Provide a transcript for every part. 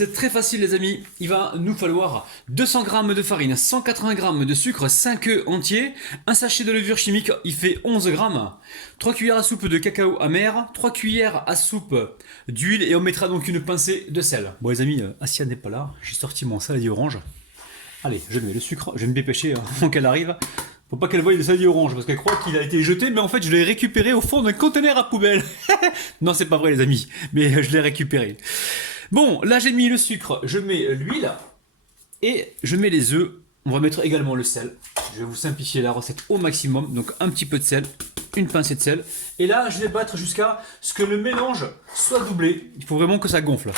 C'est très facile les amis, il va nous falloir 200 g de farine, 180 g de sucre, 5 œufs entiers, un sachet de levure chimique, il fait 11 g, 3 cuillères à soupe de cacao amer, 3 cuillères à soupe d'huile et on mettra donc une pincée de sel. Bon les amis, Asia n'est pas là, j'ai sorti mon saladier orange. Allez, je mets le sucre, je vais me dépêcher avant qu'elle arrive. Faut pas qu'elle voie le saladier orange parce qu'elle croit qu'il a été jeté, mais en fait je l'ai récupéré au fond d'un conteneur à poubelle. Non, c'est pas vrai les amis, mais je l'ai récupéré. Bon, là j'ai mis le sucre, je mets l'huile et je mets les œufs. On va mettre également le sel. Je vais vous simplifier la recette au maximum. Donc un petit peu de sel, une pincée de sel. Et là je vais battre jusqu'à ce que le mélange soit doublé. Il faut vraiment que ça gonfle.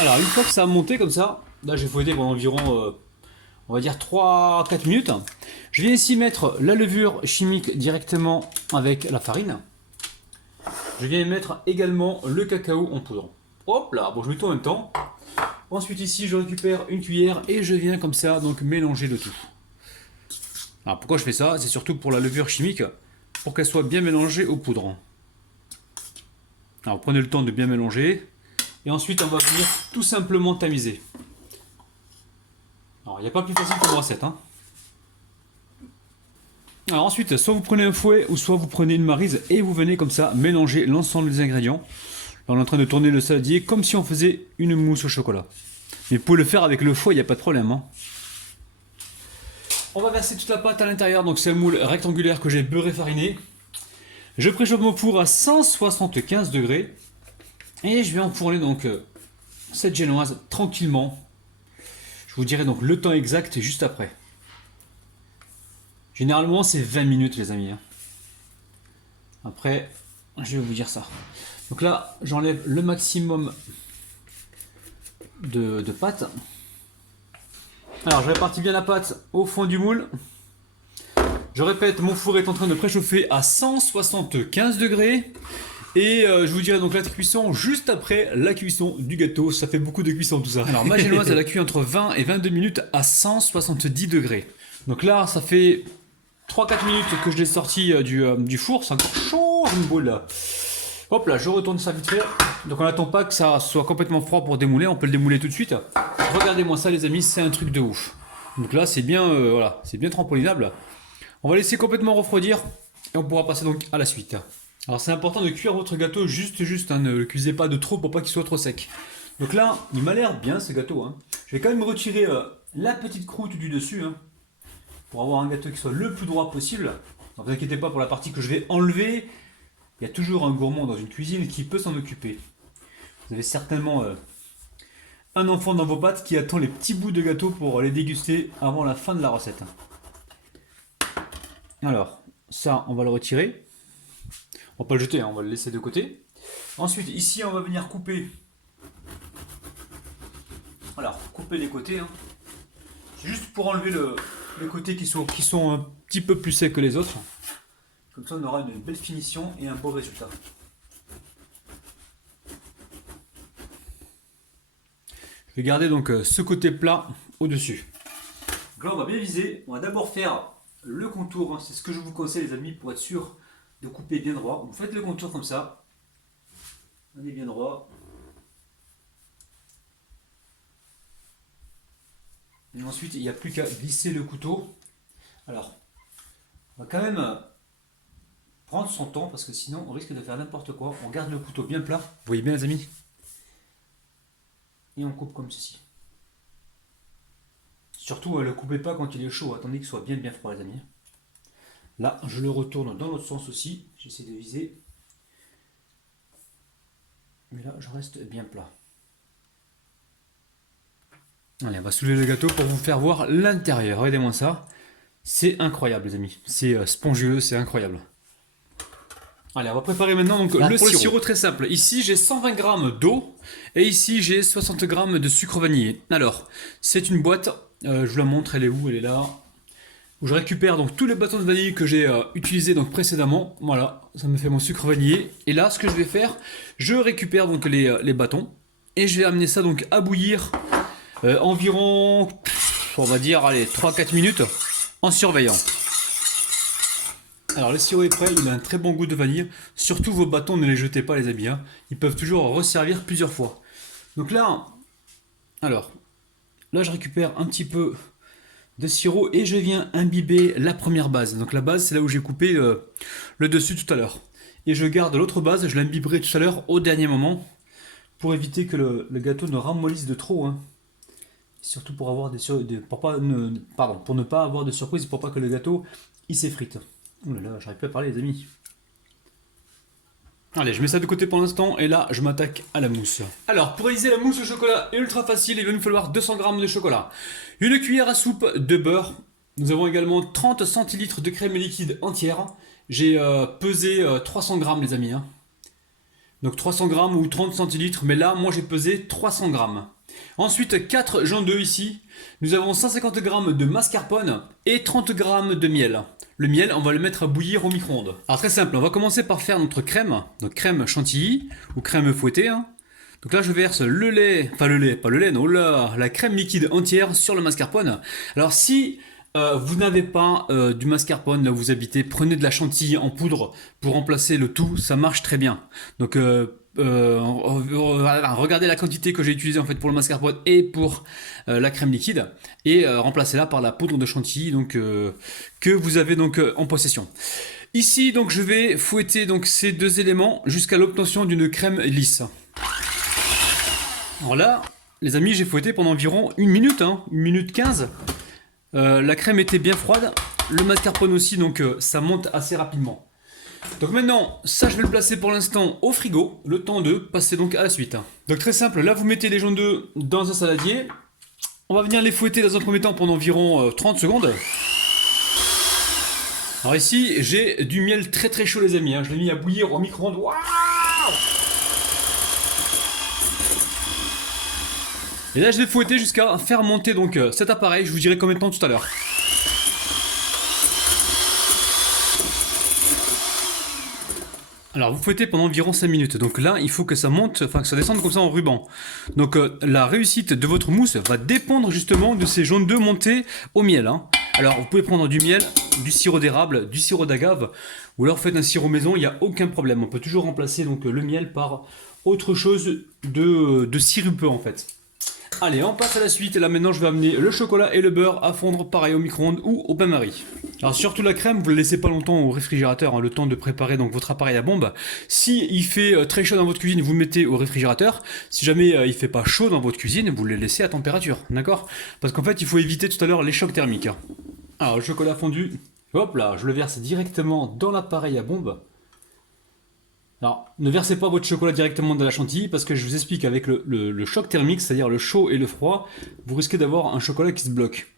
Alors une fois que ça a monté comme ça, là j'ai fouetté pendant environ, on va dire 3-4 minutes. Je viens ici mettre la levure chimique directement avec la farine. Je viens mettre également le cacao en poudre. Hop là, bon je mets tout en même temps. Ensuite ici je récupère une cuillère et je viens comme ça donc mélanger le tout. Alors pourquoi je fais ça? C'est surtout pour la levure chimique, pour qu'elle soit bien mélangée aux poudres. Alors prenez le temps de bien mélanger. Et ensuite on va venir tout simplement tamiser. Alors il n'y a pas plus facile que une recette. Alors ensuite, soit vous prenez un fouet ou soit vous prenez une maryse et vous venez comme ça mélanger l'ensemble des ingrédients. Là, on est en train de tourner le saladier comme si on faisait une mousse au chocolat. Mais pour le faire avec le fouet, il n'y a pas de problème. On va verser toute la pâte à l'intérieur, donc c'est un moule rectangulaire que j'ai beurré fariné. Je préchauffe mon four à 175 degrés et je vais enfourner donc cette génoise tranquillement. Je vous dirai donc le temps exact juste après. Généralement c'est 20 minutes les amis. Après, je vais vous dire ça. Donc là, j'enlève le maximum de pâte. Alors je répartis bien la pâte au fond du moule. Je répète, mon four est en train de préchauffer à 175 degrés. Et je vous dirai donc la cuisson juste après la cuisson du gâteau. Ça fait beaucoup de cuisson tout ça. Alors ma génoise elle a cuit entre 20 et 22 minutes à 170 degrés. Donc là ça fait 3-4 minutes que je l'ai sorti du four. C'est encore chaud une boule là. Hop là, je retourne ça vite fait. Donc on n'attend pas que ça soit complètement froid pour démouler. On peut le démouler tout de suite. Regardez-moi ça les amis, c'est un truc de ouf. Donc là c'est bien, voilà, c'est bien trampolinable. On va laisser complètement refroidir et on pourra passer donc à la suite. Alors c'est important de cuire votre gâteau juste, ne le cuisez pas de trop pour pas qu'il soit trop sec. Donc là, il m'a l'air bien ce gâteau. Je vais quand même retirer la petite croûte du dessus pour avoir un gâteau qui soit le plus droit possible. Ne vous inquiétez pas pour la partie que je vais enlever. Il y a toujours un gourmand dans une cuisine qui peut s'en occuper. Vous avez certainement un enfant dans vos pattes qui attend les petits bouts de gâteau pour les déguster avant la fin de la recette. Alors, ça, on va le retirer. On va pas le jeter, on va le laisser de côté. Ensuite, ici, on va venir couper. Voilà, couper les côtés. C'est juste pour enlever les côtés qui sont un petit peu plus secs que les autres. Comme ça, on aura une belle finition et un beau résultat. Je vais garder donc ce côté plat au-dessus. Là, on va bien viser. On va d'abord faire le contour. C'est ce que je vous conseille, les amis, pour être sûr de couper bien droit. Vous faites le contour comme ça. On est bien droit. Et ensuite, il n'y a plus qu'à glisser le couteau. Alors, on va quand même prendre son temps parce que sinon on risque de faire n'importe quoi. On garde le couteau bien plat. Vous voyez bien les amis? Et on coupe comme ceci. Surtout ne le coupez pas quand il est chaud. Attendez qu'il soit bien froid les amis. Là je le retourne dans l'autre sens aussi. J'essaie de viser. Mais là je reste bien plat. Allez, on va soulever le gâteau pour vous faire voir l'intérieur. Regardez-moi ça. C'est incroyable les amis. C'est spongieux, c'est incroyable. Allez, on va préparer maintenant donc le sirop très simple. Ici, j'ai 120 g d'eau et ici, j'ai 60 g de sucre vanillé. Alors, c'est une boîte, je vous la montre, elle est où? Elle est là. Où je récupère donc tous les bâtons de vanille que j'ai utilisés donc précédemment. Voilà, ça me fait mon sucre vanillé. Et là, ce que je vais faire, je récupère donc les bâtons et je vais amener ça donc à bouillir environ, on va dire, allez, 3-4 minutes en surveillant. Alors le sirop est prêt, il a un très bon goût de vanille. Surtout vos bâtons, ne les jetez pas les amis. Ils peuvent toujours resservir plusieurs fois. Donc là, alors, là je récupère un petit peu de sirop et je viens imbiber la première base. Donc la base, c'est là où j'ai coupé le dessus tout à l'heure. Et je garde l'autre base, je l'imbiberai tout à l'heure au dernier moment pour éviter que le gâteau ne ramollisse de trop, hein. Surtout pour avoir pour ne pas avoir de surprise, pour pas que le gâteau il s'effrite. Oh là là, j'arrive plus à parler les amis. Allez, je mets ça de côté pour l'instant et là je m'attaque à la mousse. Alors pour réaliser la mousse au chocolat ultra facile, il va nous falloir 200 g de chocolat, une cuillère à soupe de beurre, nous avons également 30 centilitres de crème liquide entière. J'ai pesé 300 g les amis, hein. Donc 300 g ou 30 centilitres, mais là moi j'ai pesé 300 g. Ensuite 4 jaune d'œuf ici, nous avons 150 g de mascarpone et 30 g de miel. Le miel, on va le mettre à bouillir au micro-ondes. Alors très simple, on va commencer par faire notre crème, donc crème chantilly ou crème fouettée, hein. Donc là je verse le lait, enfin le lait, pas le lait, non, la crème liquide entière sur le mascarpone. Alors si vous n'avez pas du mascarpone là où vous habitez, prenez de la chantilly en poudre pour remplacer le tout, ça marche très bien. Donc regardez la quantité que j'ai utilisée en fait pour le mascarpone et pour la crème liquide et remplacez-la par la poudre de chantilly donc, que vous avez donc en possession. Ici donc je vais fouetter donc ces deux éléments jusqu'à l'obtention d'une crème lisse. Alors là les amis j'ai fouetté pendant environ 1 minute, hein, 1 minute 15. La crème était bien froide, le mascarpone aussi donc ça monte assez rapidement. Donc maintenant, ça je vais le placer pour l'instant au frigo, le temps de passer donc à la suite. Donc très simple, là vous mettez les jaunes d'œufs dans un saladier. On va venir les fouetter dans un premier temps pendant environ 30 secondes. Alors ici, j'ai du miel très très chaud les amis, hein. Je l'ai mis à bouillir au micro-ondes. Waouh! Et là je vais fouetter jusqu'à faire monter donc cet appareil, je vous dirai combien de temps tout à l'heure. Alors vous fouettez pendant environ 5 minutes, donc là il faut que ça monte, enfin que ça descende comme ça en ruban. Donc la réussite de votre mousse va dépendre justement de ces jaunes d'œufs montés au miel, hein. Alors vous pouvez prendre du miel, du sirop d'érable, du sirop d'agave, ou alors faites un sirop maison, il n'y a aucun problème. On peut toujours remplacer donc le miel par autre chose de sirupeux en fait. Allez, on passe à la suite. Et là maintenant, je vais amener le chocolat et le beurre à fondre pareil au micro-ondes ou au bain-marie. Alors surtout la crème, vous ne la laissez pas longtemps au réfrigérateur, hein, le temps de préparer donc votre appareil à bombe. Si il fait très chaud dans votre cuisine, vous le mettez au réfrigérateur. Si jamais il fait pas chaud dans votre cuisine, vous le laissez à température, d'accord? Parce qu'en fait, il faut éviter tout à l'heure les chocs thermiques. Alors le chocolat fondu, hop là, je le verse directement dans l'appareil à bombe. Alors, ne versez pas votre chocolat directement dans la chantilly parce que je vous explique avec le choc thermique, c'est-à-dire le chaud et le froid, vous risquez d'avoir un chocolat qui se bloque.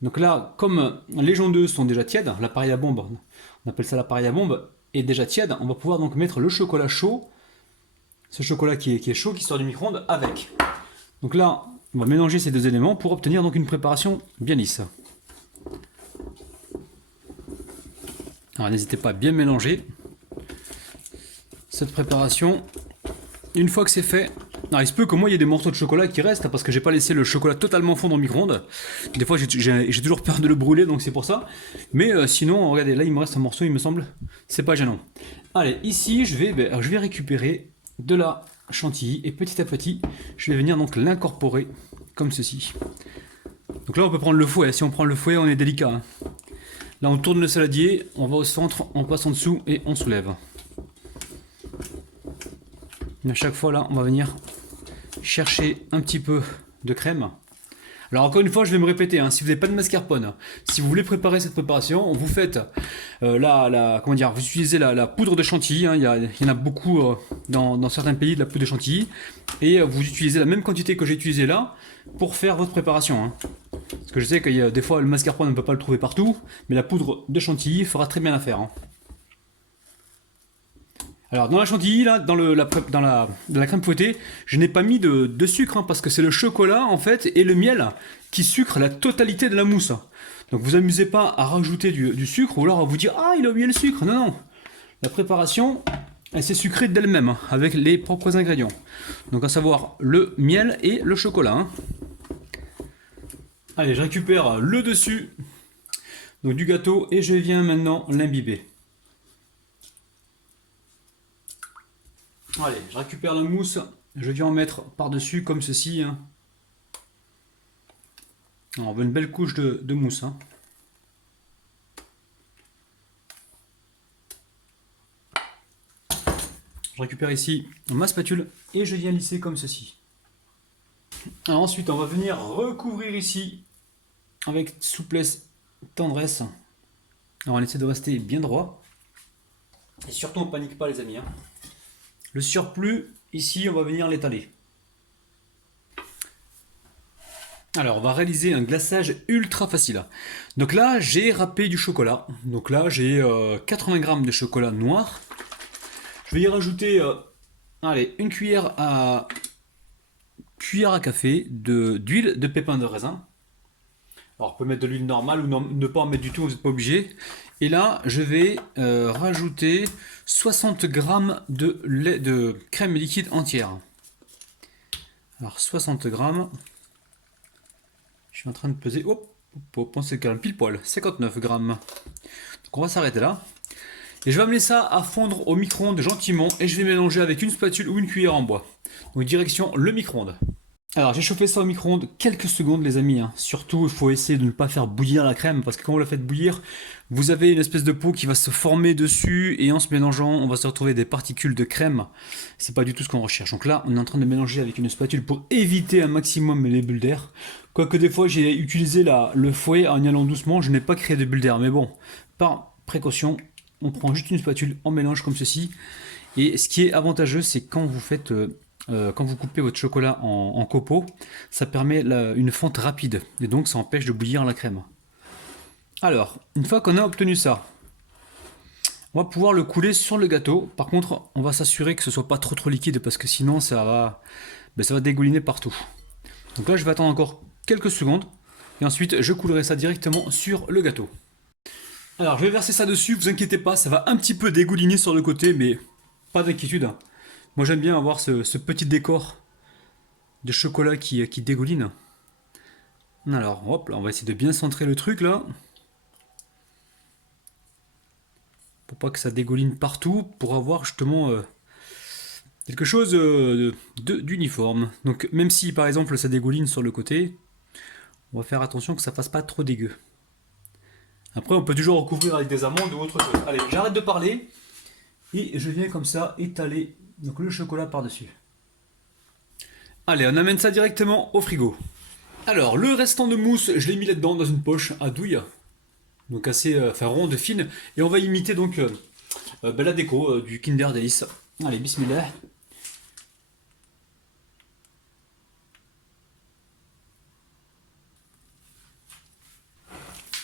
Donc là, comme les jaunes d'œufs sont déjà tièdes, l'appareil à bombe, on appelle ça l'appareil à bombe, est déjà tiède, on va pouvoir donc mettre le chocolat chaud, ce chocolat qui est chaud, qui sort du micro-ondes, avec. Donc là, on va mélanger ces deux éléments pour obtenir donc une préparation bien lisse. Alors n'hésitez pas à bien mélanger cette préparation. Une fois que c'est fait, alors il se peut que moi il y ait des morceaux de chocolat qui restent parce que j'ai pas laissé le chocolat totalement fondre au micro-ondes. Des fois j'ai toujours peur de le brûler donc c'est pour ça. Mais sinon, regardez, là il me reste un morceau il me semble. C'est pas gênant. Allez, ici je vais récupérer de la chantilly et petit à petit je vais venir donc l'incorporer comme ceci. Donc là on peut prendre le fouet, si on prend le fouet on est délicat, hein. Là on tourne le saladier, on va au centre, on passe en dessous et on soulève. Et à chaque fois là, on va venir chercher un petit peu de crème. Alors encore une fois, je vais me répéter, hein, si vous n'avez pas de mascarpone, si vous voulez préparer cette préparation, vous faites vous utilisez la poudre de chantilly, hein, il y en a beaucoup dans certains pays de la poudre de chantilly, et vous utilisez la même quantité que j'ai utilisée là pour faire votre préparation, hein. Parce que je sais qu'il y a des fois le mascarpone on ne peut pas le trouver partout, mais la poudre de chantilly fera très bien l'affaire, hein. Alors dans la chantilly, là, dans la crème fouettée, je n'ai pas mis de sucre, hein, parce que c'est le chocolat en fait et le miel qui sucrent la totalité de la mousse. Donc vous amusez pas à rajouter du sucre ou alors à vous dire ah il a oublié le sucre. Non non, la préparation elle s'est sucrée d'elle-même, hein, avec les propres ingrédients. Donc à savoir le miel et le chocolat, hein. Allez, je récupère le dessus donc du gâteau et je viens maintenant l'imbiber. Allez, je récupère la mousse Je viens en mettre par-dessus comme ceci, hein. Alors, on veut une belle couche de mousse, hein. Je récupère ici ma spatule et je viens lisser comme ceci. Alors ensuite, on va venir recouvrir ici avec souplesse, tendresse. Alors on essaie de rester bien droit. Et surtout, on ne panique pas les amis, hein. Le surplus, ici, on va venir l'étaler. Alors, on va réaliser un glaçage ultra facile. Donc là, j'ai râpé du chocolat. Donc là, j'ai 80 g de chocolat noir. Je vais y rajouter, allez, une cuillère à café d'huile de pépins de raisin. Alors, on peut mettre de l'huile normale ou ne pas en mettre du tout, vous n'êtes pas obligé. Et là, je vais rajouter 60 g de crème liquide entière. Alors, 60 g. Je suis en train de peser. Hop, c'est quand même pile poil. 59 g. Donc, on va s'arrêter là. Et je vais amener ça à fondre au micro-ondes gentiment. Et je vais mélanger avec une spatule ou une cuillère en bois. Donc, direction le micro-ondes. Alors j'ai chauffé ça au micro-ondes quelques secondes les amis, hein. Surtout il faut essayer de ne pas faire bouillir la crème parce que quand vous la faites bouillir, vous avez une espèce de peau qui va se former dessus et en se mélangeant on va se retrouver des particules de crème. C'est pas du tout ce qu'on recherche. Donc là on est en train de mélanger avec une spatule pour éviter un maximum les bulles d'air. Quoique des fois j'ai utilisé le fouet en y allant doucement, je n'ai pas créé de bulles d'air. Mais bon, par précaution, on prend juste une spatule, on mélange comme ceci. Et ce qui est avantageux c'est quand vous faites... quand vous coupez votre chocolat en copeaux, ça permet une fonte rapide et donc ça empêche de bouillir la crème. Alors, une fois qu'on a obtenu ça, on va pouvoir le couler sur le gâteau. Par contre, on va s'assurer que ce soit pas trop liquide parce que sinon ça va dégouliner partout. Donc là, je vais attendre encore quelques secondes et ensuite je coulerai ça directement sur le gâteau. Alors, je vais verser ça dessus, vous inquiétez pas, ça va un petit peu dégouliner sur le côté, mais pas d'inquiétude. Moi j'aime bien avoir ce petit décor de chocolat qui dégouline. Alors hop là, on va essayer de bien centrer le truc là. Pour pas que ça dégouline partout, pour avoir justement quelque chose d'uniforme. Donc même si par exemple ça dégouline sur le côté, on va faire attention que ça fasse pas trop dégueu. Après on peut toujours recouvrir avec des amandes ou autre chose. Allez, j'arrête de parler et je viens comme ça étaler donc le chocolat par-dessus. Allez, on amène ça directement au frigo. Alors, le restant de mousse, je l'ai mis là-dedans dans une poche à douille. Donc assez ronde, fine. Et on va imiter donc la déco du Kinder Delice. Allez, bismillah.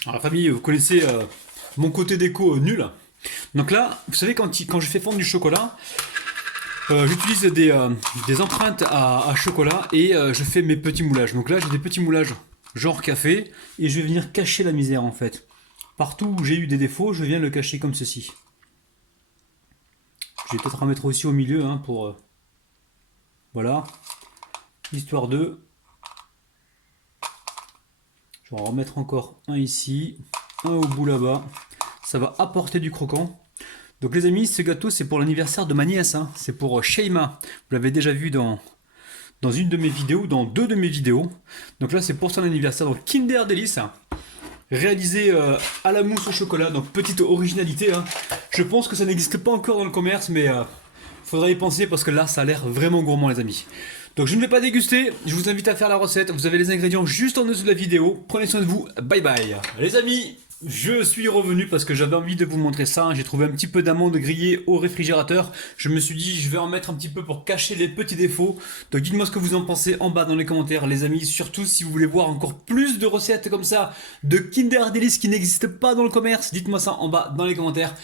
Alors la famille, vous connaissez mon côté déco nul. Donc là, vous savez quand je fais fondre du chocolat, j'utilise des empreintes à chocolat et je fais mes petits moulages. Donc là j'ai des petits moulages genre café et je vais venir cacher la misère en fait. Partout où j'ai eu des défauts, je viens le cacher comme ceci. Je vais peut-être en mettre aussi au milieu hein, pour... voilà. Histoire de... Je vais en remettre encore un ici, un au bout là-bas. Ça va apporter du croquant. Donc les amis, ce gâteau c'est pour l'anniversaire de ma nièce, hein. C'est pour Sheima. Vous l'avez déjà vu dans une de mes vidéos, dans deux de mes vidéos. Donc là c'est pour son anniversaire, donc Kinder Delice, hein. Réalisé à la mousse au chocolat, donc petite originalité, hein. Je pense que ça n'existe pas encore dans le commerce, mais faudra y penser parce que là ça a l'air vraiment gourmand les amis. Donc je ne vais pas déguster, je vous invite à faire la recette, vous avez les ingrédients juste en dessous de la vidéo. Prenez soin de vous, bye bye. Les amis, je suis revenu parce que j'avais envie de vous montrer ça. J'ai trouvé un petit peu d'amandes grillées au réfrigérateur. Je me suis dit, je vais en mettre un petit peu pour cacher les petits défauts. Donc dites-moi ce que vous en pensez en bas dans les commentaires, les amis. Surtout si vous voulez voir encore plus de recettes comme ça, de Kinder Delice qui n'existent pas dans le commerce. Dites-moi ça en bas dans les commentaires.